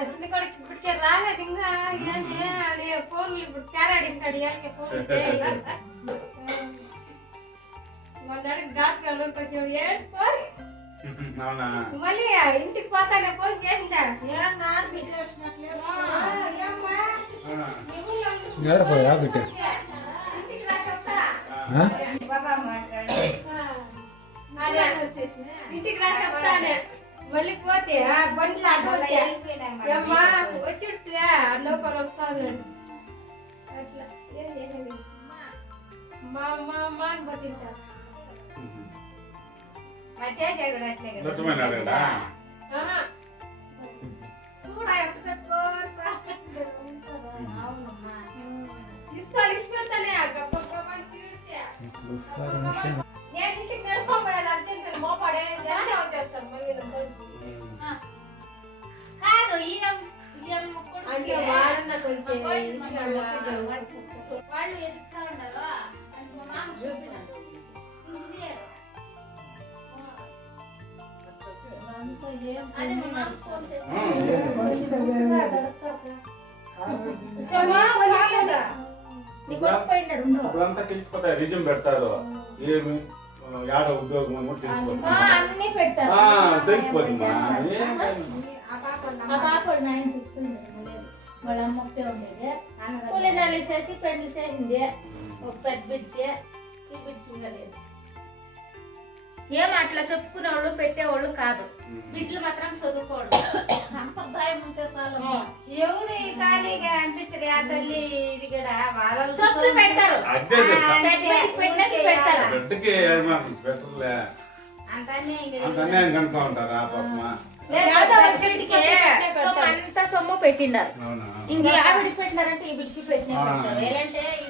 అసలు కూడా ఇప్పటికే రాలేదు ఇంకా ఏంటి ఫోన్లు ఇప్పుడు తేరాడు ఇంకా అడిగాలి ఫోన్ మొన్నటికి గాత్రాలు కొంచెం ఏడ్చుకోని మళ్ళీ ఇంటికి పోతానే ఫోన్ చేసిందా ఇంటికి రా చెప్తా ఇంటికి రా చెప్తానే మళ్ళీ పోతే బండ్లు అమ్మా వచ్చిడుతువా లోపల వస్తాను అట్లా ఏం చేసేది మా అమ్మ అమ్మ అని పట్టింటారు నేను ఇంటికి నడుచుకోబోయేది అర్జెంట్ మోపాడే చేస్తాను మళ్ళీ కాదు అంటే వాళ్ళన్న కొంచెం వాళ్ళు ఎదుగుతా ఉండరు ఇప్పుడంతా తెలిసిపోతాయి రిజ్యూమ్ పెడతారు ఏమి యాడ ఉద్యోగం అని తెలిసిపోతుంది వాళ్ళ అమ్మ ఒకటే ఉండేది కూలీనాలు చేసి పెళ్లి చేసింది ఒక పెద్ద బిడ్డ ఈ బిడ్డ లేదు ఏం అట్లా చెప్పుకునేవాళ్ళు పెట్టేవాళ్ళు కాదు బిడ్డలు మాత్రం చదువుకోవడం సంప్రదాయం ఉంటే చాలు ఎవరు ఖాళీగా అనిపించరు ఆ తల్లి ఇది కూడా వాళ్ళ సొత్తు పెడతారు అంతా సొమ్ము పెట్టిండారు ఇంక ఆ బిడ్డకి పెట్టినారంటే ఈ బిడ్డకి పెట్టినారు లేదంటే ఈ